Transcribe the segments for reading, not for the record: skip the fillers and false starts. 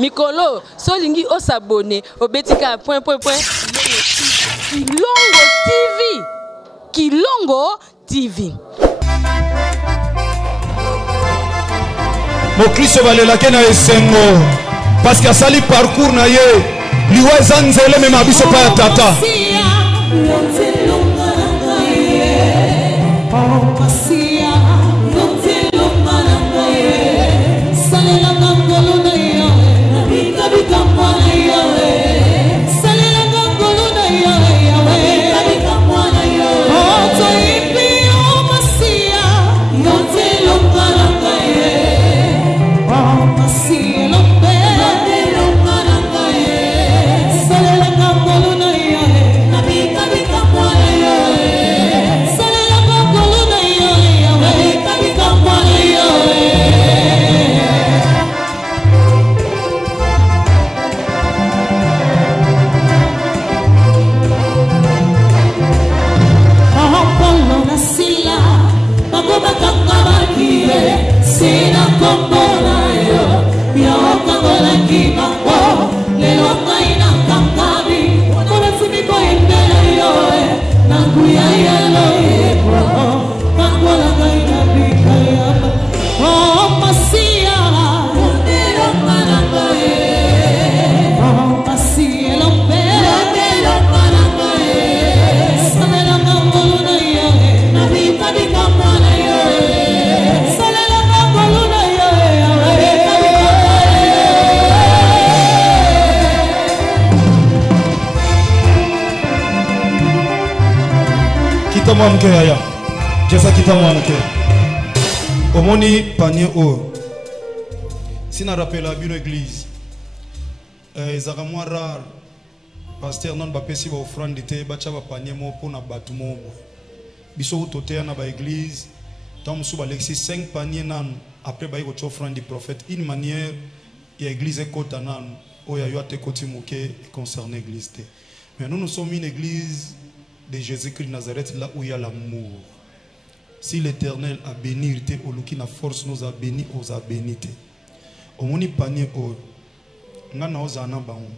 Mikolo, solingi o s'abonner au betika point. Kilongo TV. Kilongo TV. Mon Christ va le laquer na esengo parce que sali parcours na ye liwa zanzele même abiso pa tata. Omoni panier o. Si na rappelle à une église, ezaka moi rare. Pasteur non ba pesi ba offrande te ba cha ba panier mo pour na batu mo. Biso toté na ba église, tant musu ba lexi 5 paniers nan après ba ko offrande du prophète une manière et église kota nan o ya yo te koti moké concerne église te. Mais nous sommes une église de Jésus-Christ de Nazareth là où il y a l'amour. Si l'Éternel a béni, la force nous a béni, nous a béni. Au moni panier o, ngana ozana baon.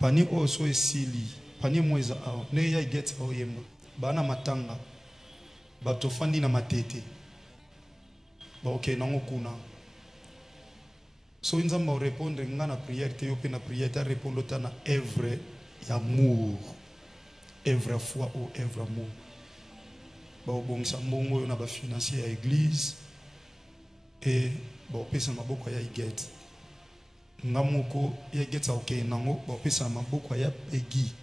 Panier o so esili, panier moeza ao, ne ya get ao yemba. Bana matanga, bato fandi na matete. Ba ok nango kuna. So inzamba o répondre ngana prière te yope na prière ta répondre ta na œuvre d'amour. Œuvre foi ou œuvre amour. Ba obongisa mbongo yo na ba financier ya église et ba opesa maboko ya iget. Ngamoko ya get sa ok nango ba opesa maboko ya pegi.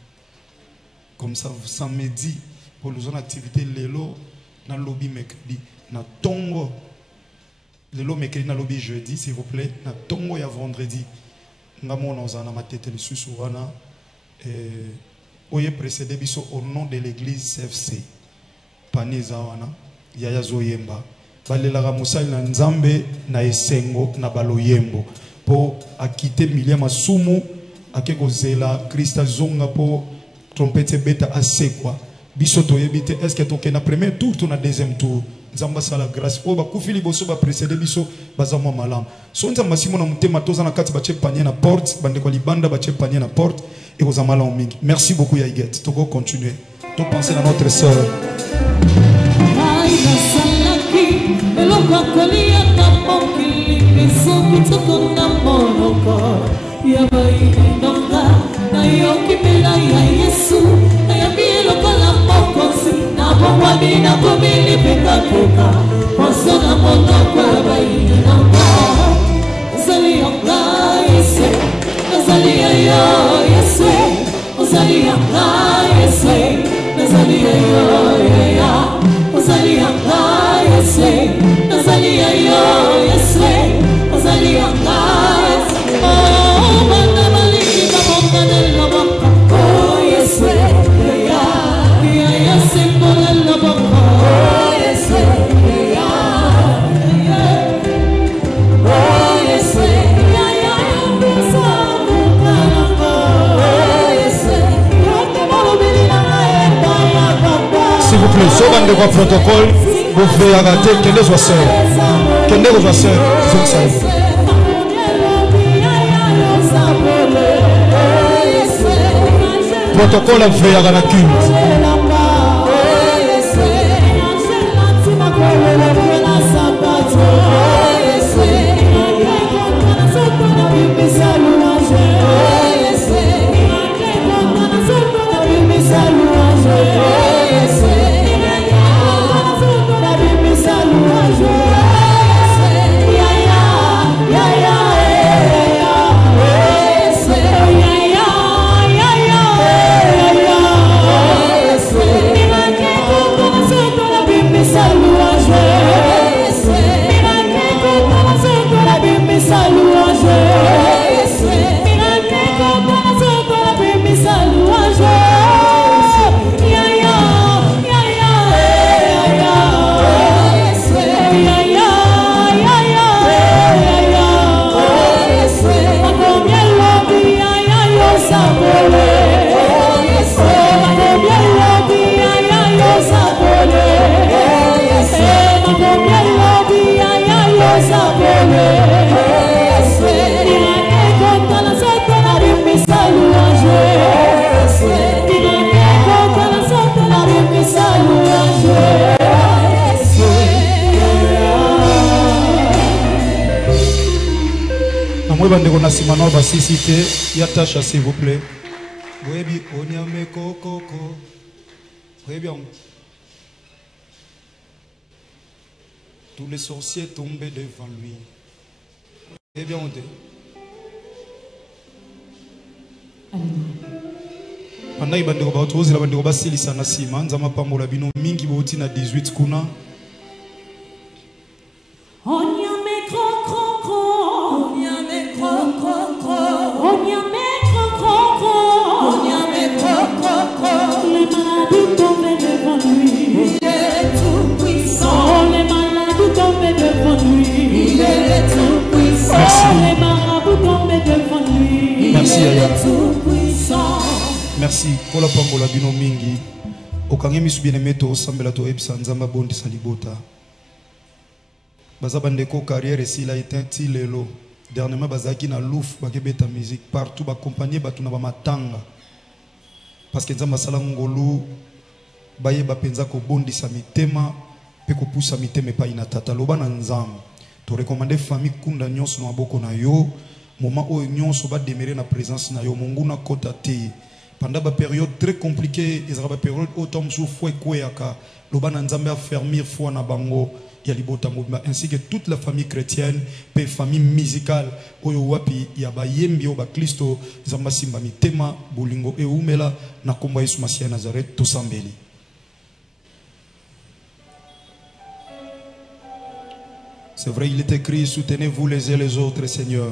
Comme ça samedi pour les activités lelo na lobby mercredi na tongo lelo mercredi na lobby jeudi s'il vous plaît na tongo ya vendredi ngamo na ozana matete le susurana et oye précédé biso au nom de l'église CFC Paneza wana yaya zoyemba balela musali na nzambe na esengo na baloyembo po akite milia masumu akeko zela Christa zonga po trompette beta asekwa biso toyebite est-ce que toke na premier tour to na deuxième tour nzamba sala grâce po ba kufili boso ba précédé biso bazamo malam so nzamba simo na mutema toza na kati ba che panier na porte bande ko libanda ba che panier na porte. Et vous en allez. Merci beaucoup Yaïget. Tu peux continuer. Tu penses à notre sœur. S'il vous plaît, sauvez de votre protocole, vous pouvez arrêter que les soeurs. Kende aux sœurs, zong ça. Protocole veille à la culte. Yatasha, s'il vous plaît. Très bien. Tous les sorciers tombaient devant lui. Très bien. Pendant que vous avez trouvé la bande de Silisa na Sima, nzama pamola bino mingi boti na 18 kuna. Merci Yaya. Merci. Kola pambola bino mingi. Okangemi bien-aimé to sambela to ebisa nzamba bondi salibota. Baza bandeko carrière ici la éteint lelo. Dernièrement bazaki na louf bakebeta musique partout ba accompagner batu na ba matanga. Parce que nzamba sala ngolu baye ba penza ko bondi sa mitema pe ko pusa mitema pa inatata loba na nzamba. To recommander famille kunda nyonso na boko na yo. Moment où nous sommes demeurer na présence na yo monguna kota te pendant la période très compliquée et la période où tom sou foi kweyaka loba na nzambe affermir foi na bango ya libota mobima ainsi que toute la famille chrétienne pe famille musicale oyo wapi ya bayembi o ba Kristo nzamba simba mitema bolingo e umela na komba Yesu Masia Nazareth to sambeli. C'est vrai, il est écrit soutenez-vous les uns les autres, Seigneur.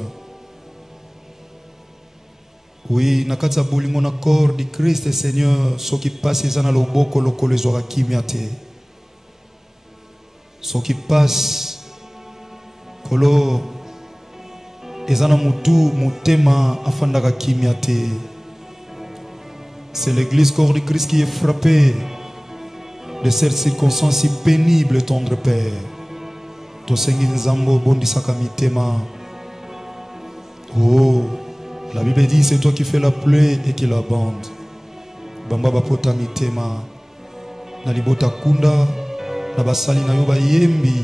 Oui, nakata bolingo na corps de Christ Seigneur, ce qui passe ezana loboko lokolo ezora kimiate. Ce qui passe kolo ezana mutu mutema afandaka kimiate. C'est l'église corps de Christ qui est frappée de cette circonstance si pénible, tendre Père. To sengi nzambo bondi sakamitema. Oh, la Bible dit c'est toi qui fais la pluie et qui la bande. Bamba bapota mitema na libota kunda na basali na yo bayembi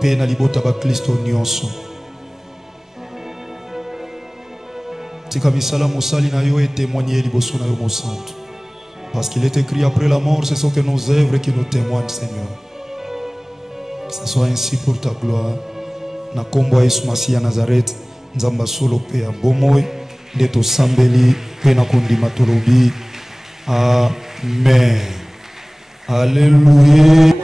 pe na libota ba Kristo nyonso. Tika misala mosali na yo et témoigner liboso na yo mon santo. Parce qu'il est écrit après la mort, ce sont que nos œuvres qui nous témoignent, Seigneur. Que ça soit ainsi pour ta gloire. Na kombo Yesu Masia Nazareth. Nzamba solo pe ya bomoy ndeto sambeli pe na kondima tolobi. Amen. Alléluia.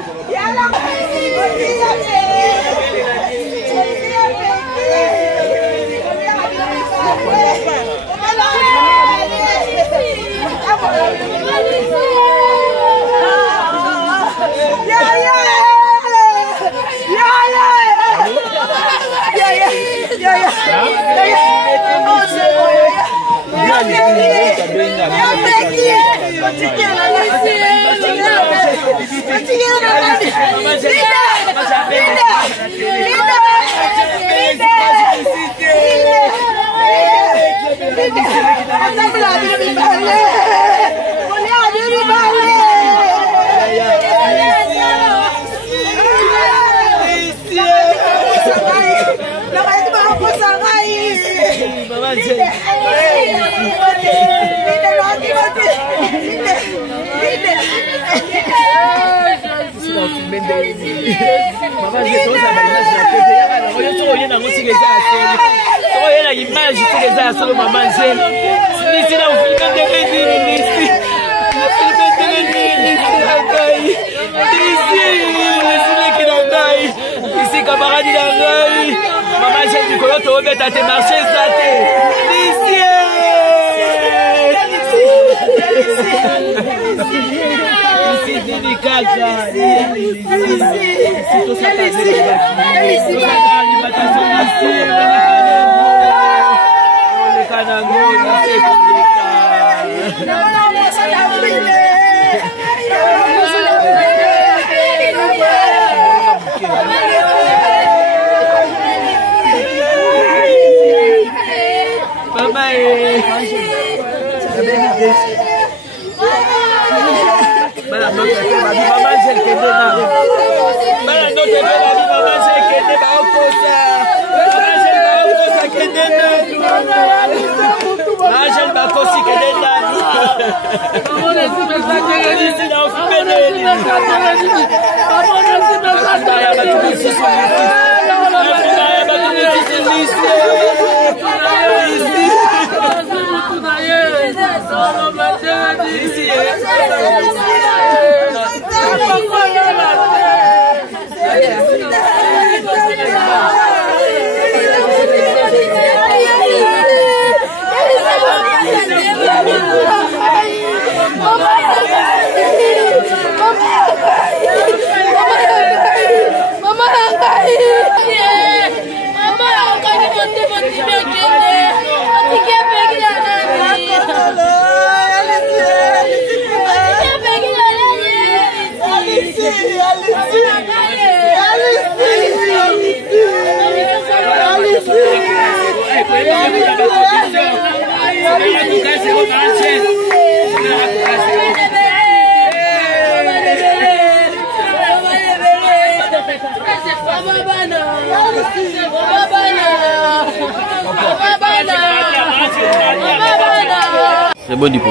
C'est bon du coup.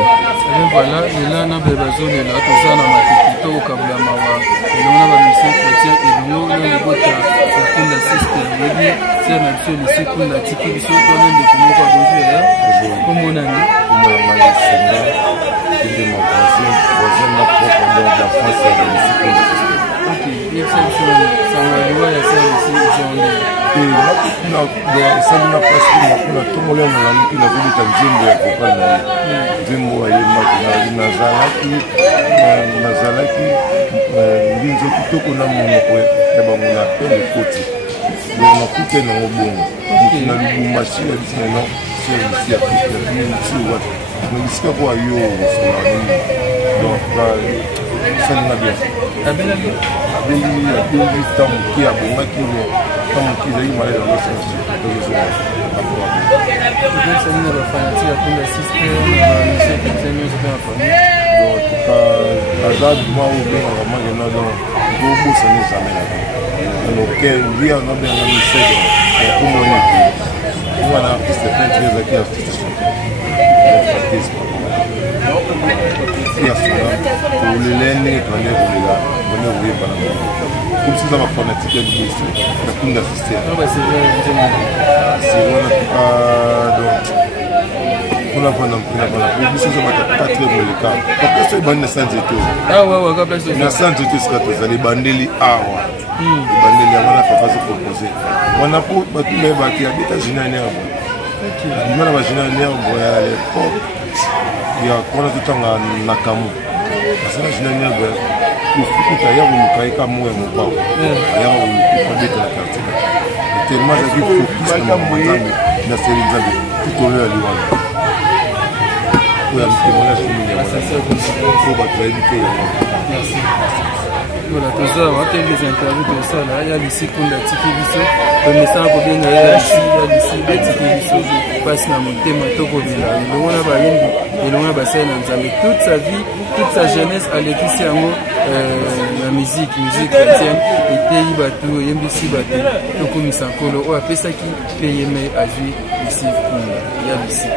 Voilà, et là, on a besoin de la zone à Matipito, au Kabulamawa, et là, on a besoin de chrétien, et nous, on a besoin de la système. C'est un absolu, c'est pour la tiki, c'est pour la bonjour, comme on a dit. Comme on a dit, c'est là, une démocratie, troisième la propre de la France et de la ok, il y a ça, ça va aller, il y a ça ici, ils ont et là, ça n'a pas passé, on a tout le monde qui a voulu être Nzembo ya papa na Nzembo ya maki nazalaki ndinzo kitoko na monoko ya bamona pele koti donc nakuta nango bongo na lubumbashi ya biso non c'est ici à Afrique wat mais isika ko ayo osola nini donc ça n'a bien abeli tamuki abongaki tamuki ezali malade yango sensi azad mwa obengaka mangena donc kobosani ezamela oke via nobengaka misede okomoniki wana artiste peintre ezalaki artiste kolela ndenge toande kolela bone koyeba na comme si eza bafanatike ya liboso nakunda système c'est wana tuka donc mpona vanda mpena vanda biso eza bata 4 moleka baplace ebandi na san nzete na san nzete esika tozali ebandeli awa ebandeli yango na papa zopropose wana mpo bato bayebaki abeta général abima na bagénéral boya à l'époque ya kona totanga na kamu asala général boya kofukuta aya koluka eka mo ya mopao aya koluka abeta na quartier tellement azalaki focus na makambo nzambe na seli nzambe tutolo ya liwana oyo témoignage mingi ya wana oyo bato bayebi te yango voilà, tous ça, on a des interviews comme ça, là, il y a ici qu'on a tiki biso, le message pour bien il y a ici tiki biso, passe na monté matoko bila, il on a bayembi, il on a basé dans sa toute sa vie, toute sa jeunesse à l'église la musique chrétienne, était ibatu, yembisi batu, tout comme sankolo, ou après ça qui paye mais à vie ici, il y a ici.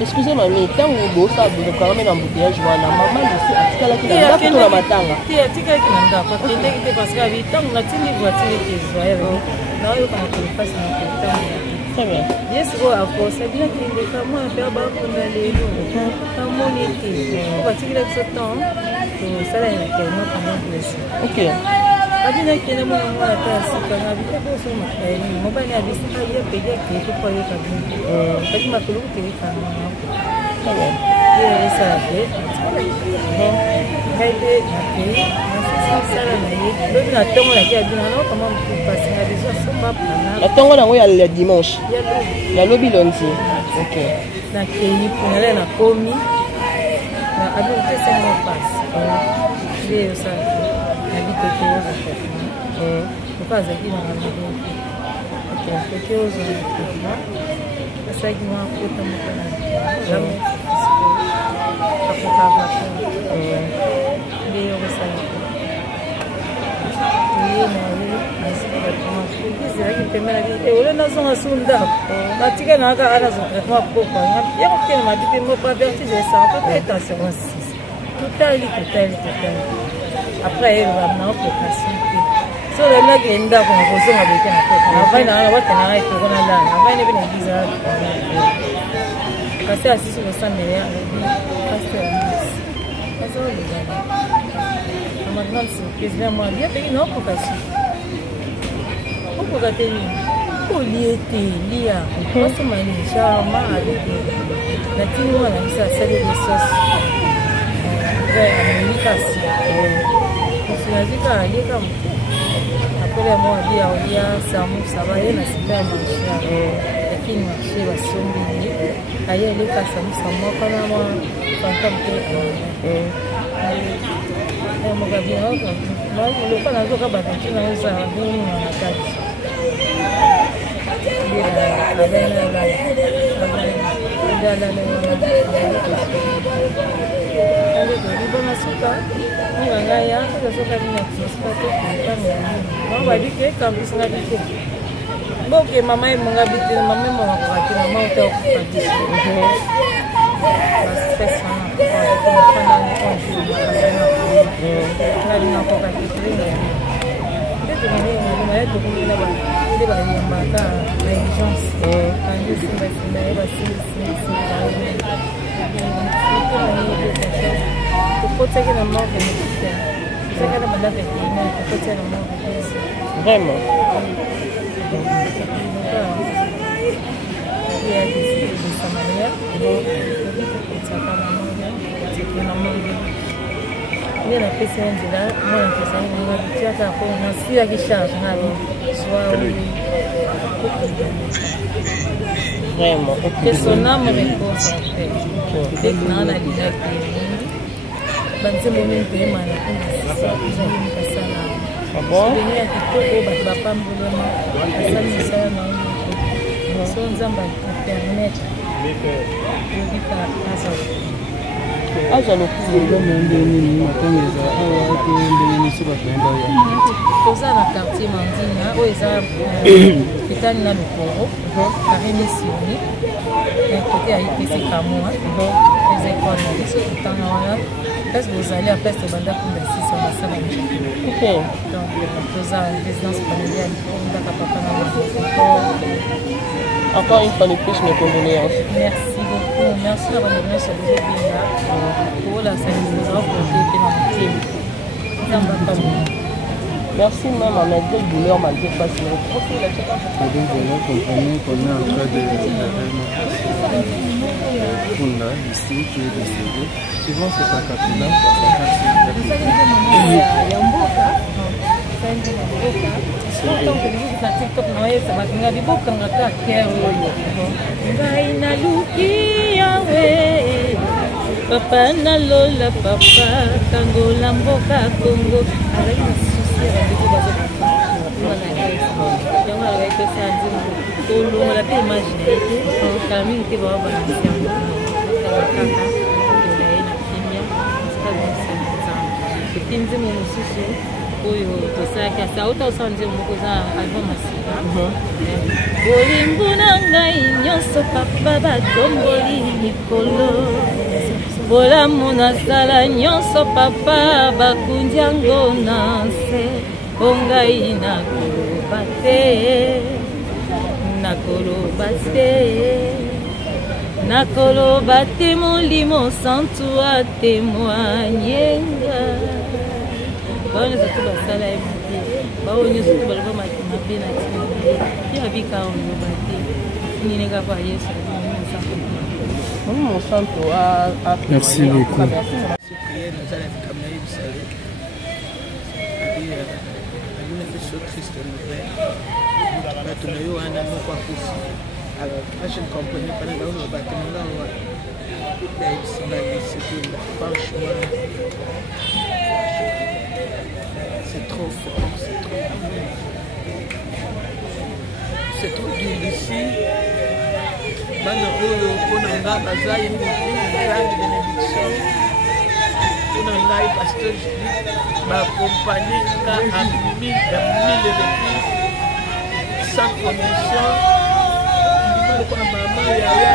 Excusez-moi, mais tant que vous avez quand même un embouteillage, voilà, maman ici, à tout à l'heure, qui n'a pas tout la matanga. Tu as dit que tu n'as pas parce que la vie, tant que tu as dit voiture qui est joyeuse, là, il faut que tu fasses un peu de temps. Très bien. Yes, go à force, c'est bien qu'il y ait comme un peu bas pour aller dans mon été. On va tirer ce temps pour ça, il y a quelqu'un qui m'a blessé. Ok. Adina qui est mon attaque, quand on a vu que vous êtes mon bain a vu ça, il y a payé qui est pour aller comme ça. Je m'appelle au téléphone. Très bien. Et ça a fait. Bon, il a été appelé. La tongo nango ya le dimanche. Ya lobi lundi. OK. Na kei pour aller na komi. Na adulté c'est mon passe. Leo ça. Na bito que on pas aqui na maison. OK, que os on ça qui m'a porté mon canal. Jamais. Apocava. Leo ça. Après, il va m'en application. Sur le lac, il y a une dame qui a posé ma béquille. Avant, il y a un autre qui a été là. Avant, il y avait une bizarre. Parce que assis sur le sang, il y a maintenant, c'est vraiment bien payé, non, pour passer. Pourquoi tu es là? Pour lier, lier. Parce que moi, j'ai charmant avec la team, on a mis ça, c'est des sauces. Américaine. Pour finaliser, quand il est comme après, moi, il y a ça, ça va y aller, c'est super marché. Et puis, le marché va s'oublier. Ailleurs, les cas, ça moi, quand moi, fantôme, mon gars, bien, moi, le pas dans le cas, tu n'as pas à venir dans la tâche. Vraiment. Vraiment. Que son âme repose en paix. Dès que l'on a déjà été, c'est mon même pays, mais ah bon? eza ekwana biso totanga wana place bozali apres tobanda kunda 6 basala donc toza résidence familiale ondaka papa na mama. Encore une fois de plus, mes condoléances. Merci beaucoup. Merci à votre bien sur le bien. Pour la scène, nous avons profité dans le team. Merci même à malgré le douleur, malgré le passé. Voilà, comprenez qu'on est en train de Kunda, ici, qui est décédé. Souvent, c'est un capilla, ngai naluki yawe papa nalola papa kangola mboka Congo azali na susi ya bandeko yango alakaipesa nzima tolongola mpe image na ye te kala mingi te bawa balakisi yango kaka oyola ye na kimia epi nzembo mosusu oyo tosalaki asa auta osala nzembo moko eza album asika bolimbu na ngai nyonso papa batomboli likolo bolamu nasala nyonso papa bakundi yango na nse o ngai nakoloba te nakoloba te molimo santu atémoignenga bao nyonso to basala ye mabe bao nyonso to baloba mabe na tina ye abika oloba te finine kaka yesu merci beaucoup. C'est trop fort, c'est trop dur ici. Bana oyo mpona nga baza une grande bénédiction mpona ngai pasteur Judith baakompagne nga à 1000 depuis sans condition ndima lokola mama yaya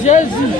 Jésus.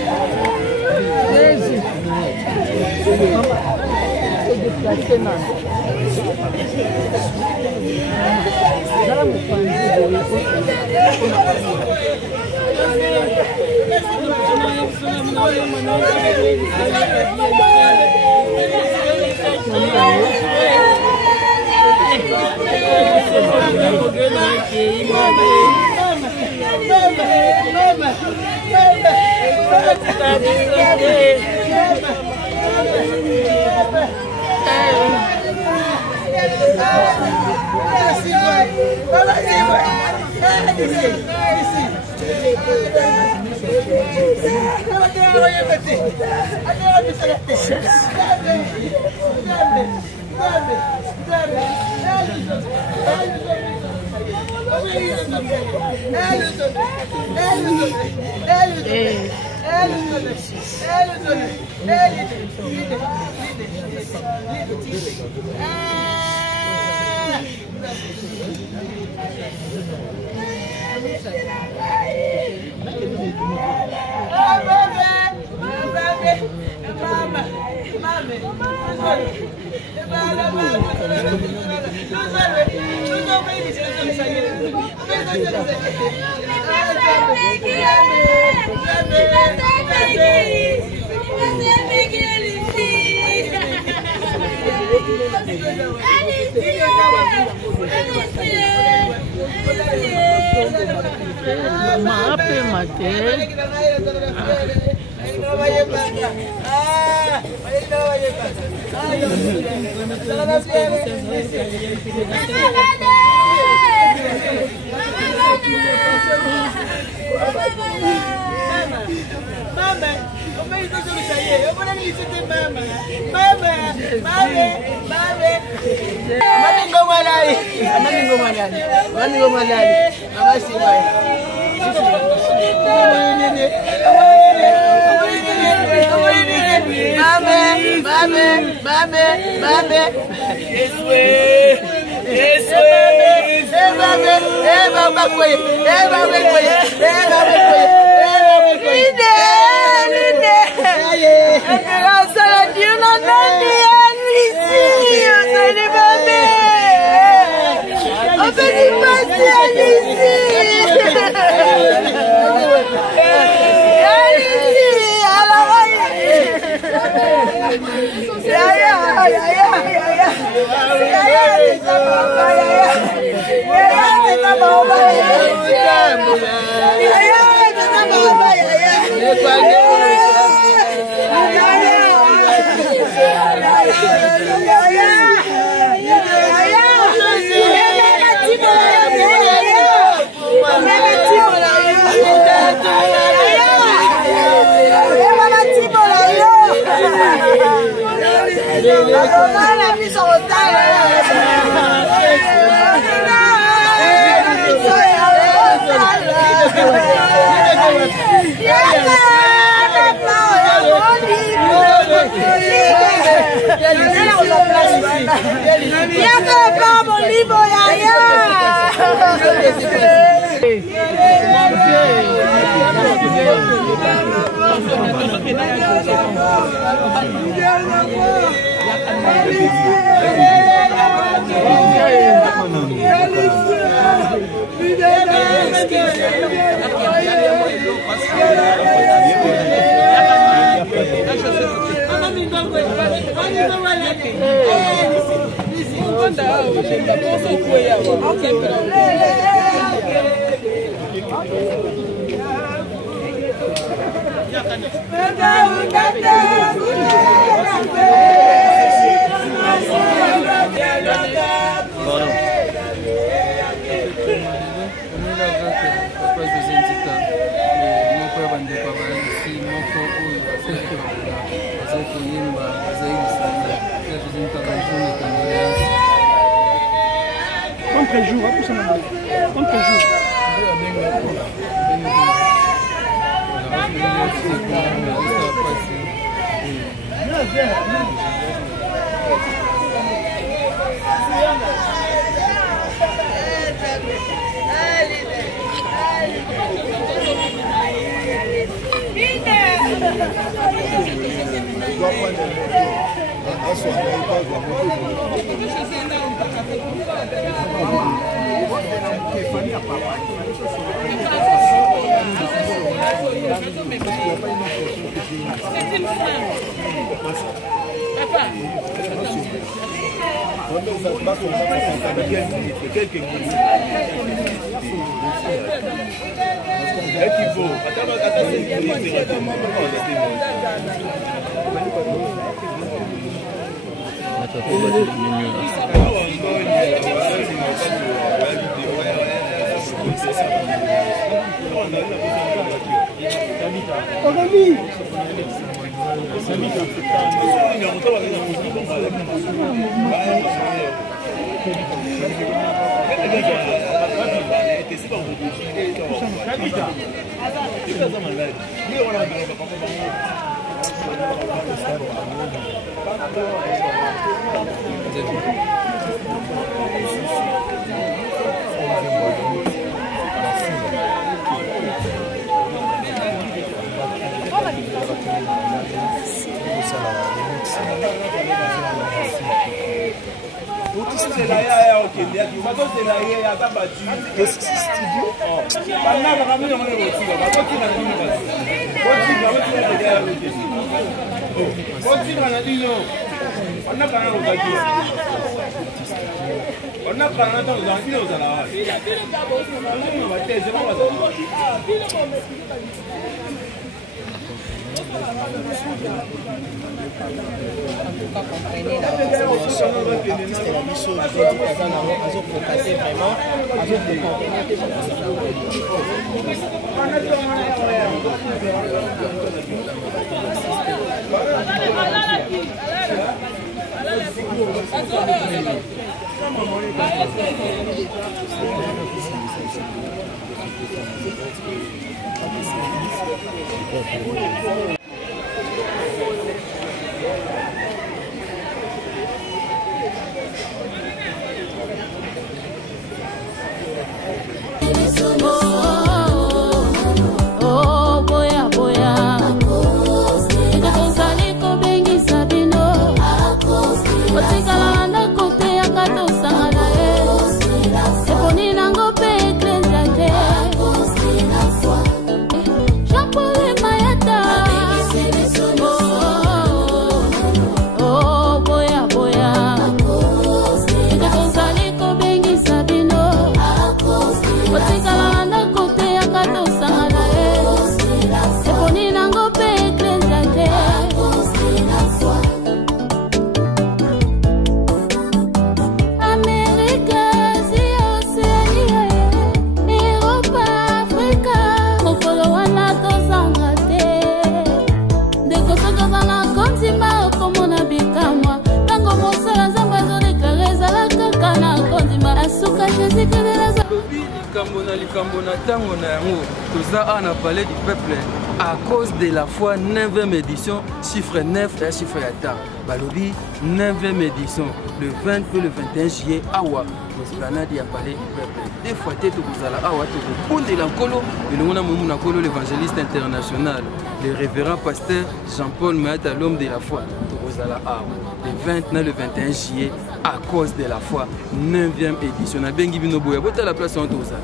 On a parlé du peuple à cause de la foi 9e édition, chiffre 9 et chiffre à Balobi, 9e édition, le 20 et le 21 juillet, Awa, l'esplanade a parlé du peuple. Des fois, tu es à Awa, tu es de l'Ankolo, et le l'évangéliste international, le révérend pasteur Jean-Paul Mayata, l'homme de la foi, tu es à Awa, le 20 et le 21 juillet, à cause de la foi, 9e édition. Na bengi binoboya, bota la place en Toza.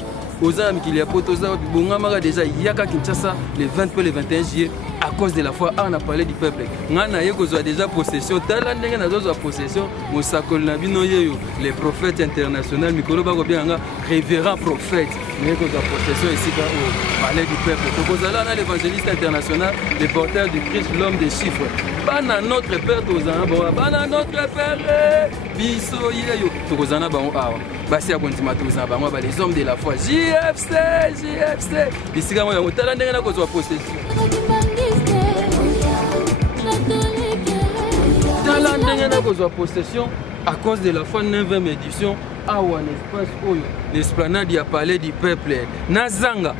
Oza Mikilia Potoza, Bongamaga déjà Yaka Kinshasa, le 20 et le 21 juillet, à cause de la foi, on a parlé du peuple. Nana Yeko a déjà possession, Talandé n'a pas possession, Moussakol Nabino Yeyo, les prophètes internationaux, Mikolo Bagobianga, révérend prophète, Yeko a possession ici au palais du peuple. Tokozala, on a l'évangéliste international, le porteur du Christ, l'homme des chiffres. Bana notre père Tozana, Bana notre père, Biso Yeyo, Tokozana Baon Awa. Basi à Kontima Tozana, les hommes de la foi, JFC, ici quand on a Talandé n'a pas possession. Dans possession à cause de la foi 9e édition à un espace où l'esplanade a parlé du peuple Nazanga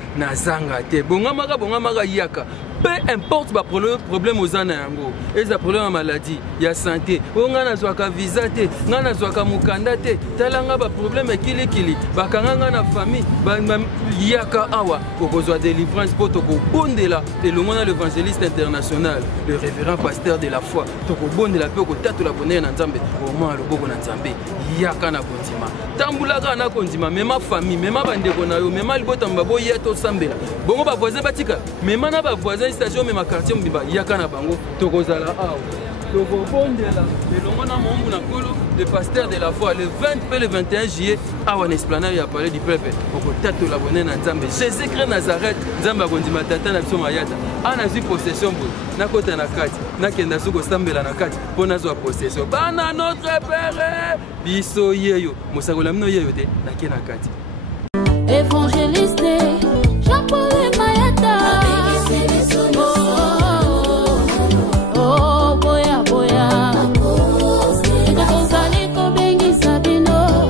te bongamaga yaka peu importe le problème aux anango et les problèmes de maladie il y a santé on a zwaka visa te ngana zwaka mukanda te talanga ba problème kili bakanga na famille yaka awa kokozwa délivrance poto ko bondela et le monde l'évangéliste international le révérend pasteur de la foi to ko bondela pe ko tatu la bonne na nzambe au moins le boko na nzambe yaka na kontima tambulaka na kontima même famille même bandeko na yo même libota mbabo yeto sambela bongo ba voisin batika même na ba voisin station même quartier mbimba yaka na bango to kozala awa to ko bondela et le monde na mombu na kolo le pasteur de la foi le 20 et le 21 juillet à une esplanade a parlé du peuple pour tatu la bonne na nzambe Jésus Christ Nazareth nzamba kondima tata na biso mayata ana zi possession bo na kota na kati na kenda suko sambela na kati pona zo possession bana notre père biso yeyo mosakola mino yeyo te na kena kati évangéliste Jean-Paul Mayata oh boya kozali ko bengi sabino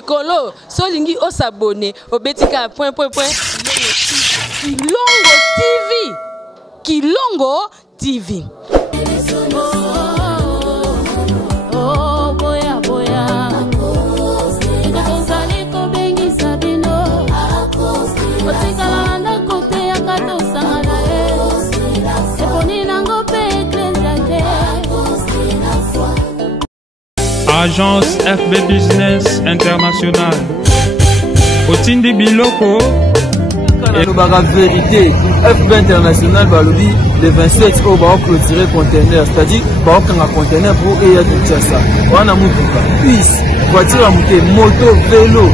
Mikolo, solingi o s'abonner au Betika Kilongo TV. Kilongo TV. Agence FB Business International. Otindi Biloko. Et nous avons la vérité. FB International va le dire le 27 au va clôturer conteneur, c'est-à-dire va prendre un conteneur pour Eya Kinshasa. On a mutuka, puce, voiture à monter, moto, vélo,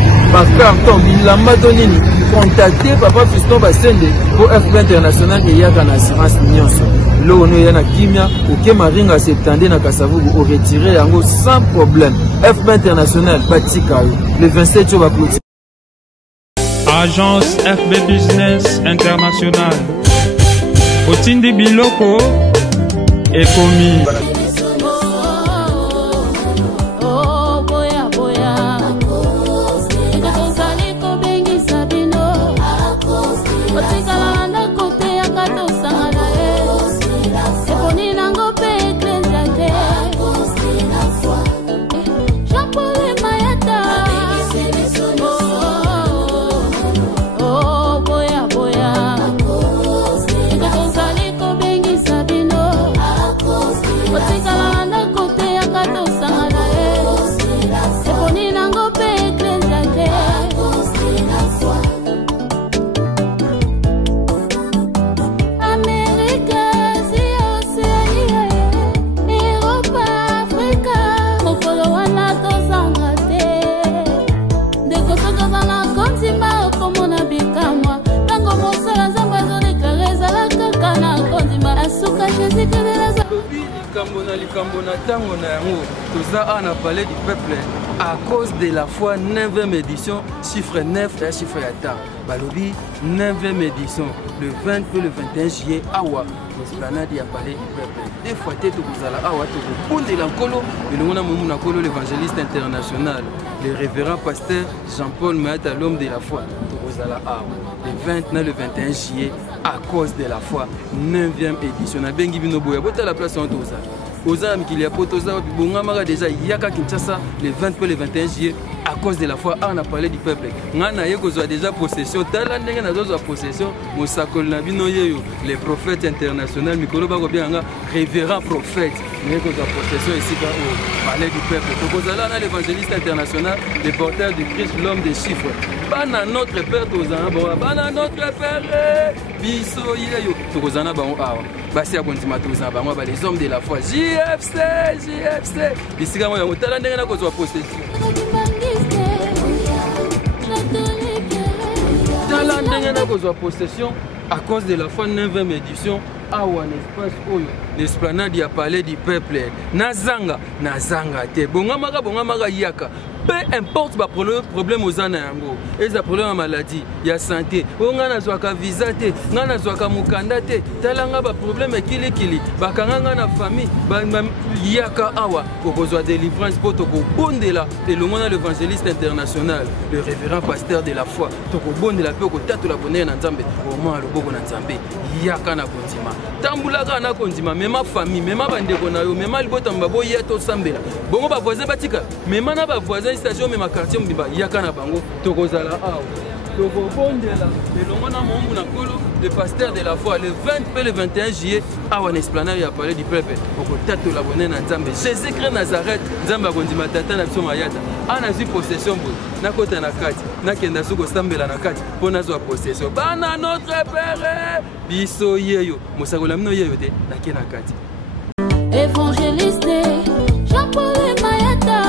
carton, bilamba tonini. Contactez papa Fiston Basende pour FB International et Eya Kana assurance nyonso. L'eau est na kimia ou que maringa septandé na Kasavubu au retirer yango sans problème. FB International Batika le 27 au va clôturer. Agence FB Business International. Otindi Biloko et Komi. On a parlé du peuple à cause de la foi 9e édition, chiffre 9 et chiffre yata. Balobi 9e édition, le 20 et le 21 juillet, Awa, l'esplanade a parlé du peuple. Des fois, tu as Awa, tu as de l'Ankolo, et nous avons l'évangéliste international, le révérend pasteur Jean-Paul Mayata, l'homme de la foi. Tu as Awa, le 20 et le 21 juillet, à cause de la foi 9e édition. Na bengi bino boya, bota la place en Toza. Oza Mikilia Potoza, Bongamaga déjà Yaka Kinshasa le 20 et le 21 juillet à cause de la foi. On a parlé du peuple. Ngana yeko zo déjà possession. Tala ndenge na zo possession. Mosakol na bino yeyo les prophètes internationaux. Mikolo bako bien nga révérend prophète. Yeko zo possession ici au palais du peuple. Tokozala na l'évangéliste international, le porteur du Christ, l'homme des chiffres. Bana notre père Tozana ba bana notre père biso yeyo. Tokozana ba on awa. Basi abondima Tozana ba ba les hommes de la foi. JFC. Ici quand on tala ndenge na ko zo possession. Tala ndenge na ko zo possession à cause de la foi 9e édition. Awa l'espace oyo l'esplanade a parlé du peuple. Nazanga te. Bongamaka yaka. Peu importe le problème aux anayango. Et ça problème à maladie, il y a santé. On a zwaka visa te, on a zwaka mukanda te. Talanga ba problème kili. Bakanga na famille, yaka awa. Okozwa délivrance pour toko bondela. Et le monde l'évangéliste international, le révérend pasteur de la foi. Toko bondela pe ko tatu la bonne na Nzambe. Au moins le boko na Nzambe. Yaka na kontima. Tambulaka na kontima, même ma famille, même ma bandeko na yo, même libota mbabo yeto sambela. Bongo ba voisin batika, même na ba voisin station même quartier mbimba yaka na bango tokozala awa. Toko bondela, le longona mombu na kolo, le pasteur de la foi le 20 et le 21 juillet awa na esplanade a parlé du peuple. Oko tatu la bonne na Nzambe. Jésus Christ Nazareth, Nzamba kondima tata na biso mayata. Ana zi possession bo. Na kota na kati, na kenda suko sambela na kati, pona zo possession. Bana notre père biso yeyo, mosakola mino yeyo te na kena kati. Évangéliste Jean-Paul Mayata.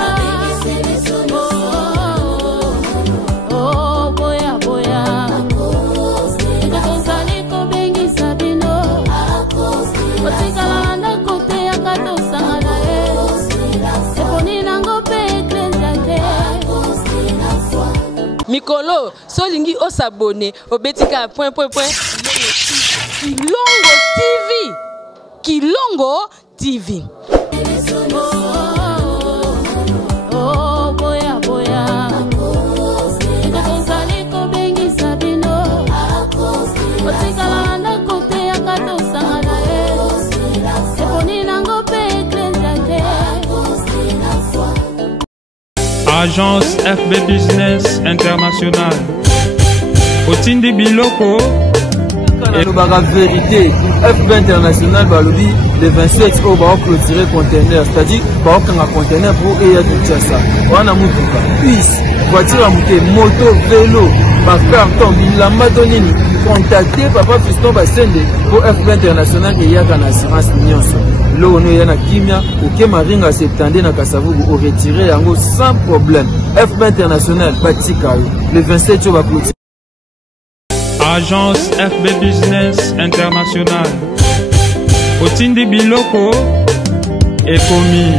Mikolo, solingi o s'abonner au Betika Kilongo TV. Kilongo TV. Agence FB Business International. Otindi Biloko. Et la vérité, FB International, balobi, le 27 au va clôturer conteneur, c'est-à-dire, va prendre un conteneur pour Eya Kinshasa. On a moutuka, puisse, voiture à monter, moto, vélo, par carton, bilamba donini, contacter Papa Fiston Basende pour FB International et Yaka na assurance nyonso. Là on est na kimia, ok maringa septande na Kasavubu, au retirer yango sans problème. FB International, Batika, le 27 au va clôturer. Agence FB Business International. Otindi Biloko. Ekomi.